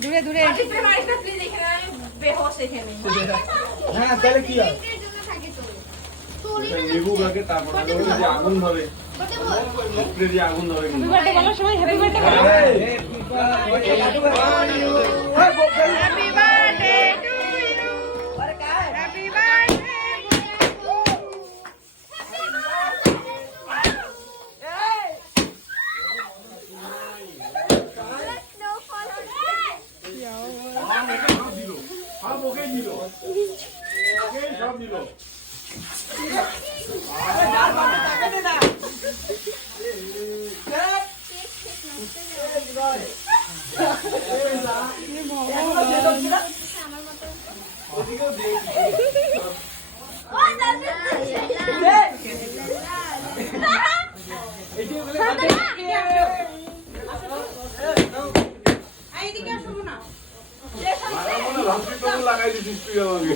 দূরে দূরে হ্যাঁ তাহলে কি হয় লেবু লাগে তারপর আগুন ধরে আগুন ধরে হ্যাপি বার্থডে বলার সময় হ্যাপি বার্থডে বলো happy birthday to you happy birthday সব ওকে দিল সব দিল লাগাই দিচ্ছিস তুই আমাকে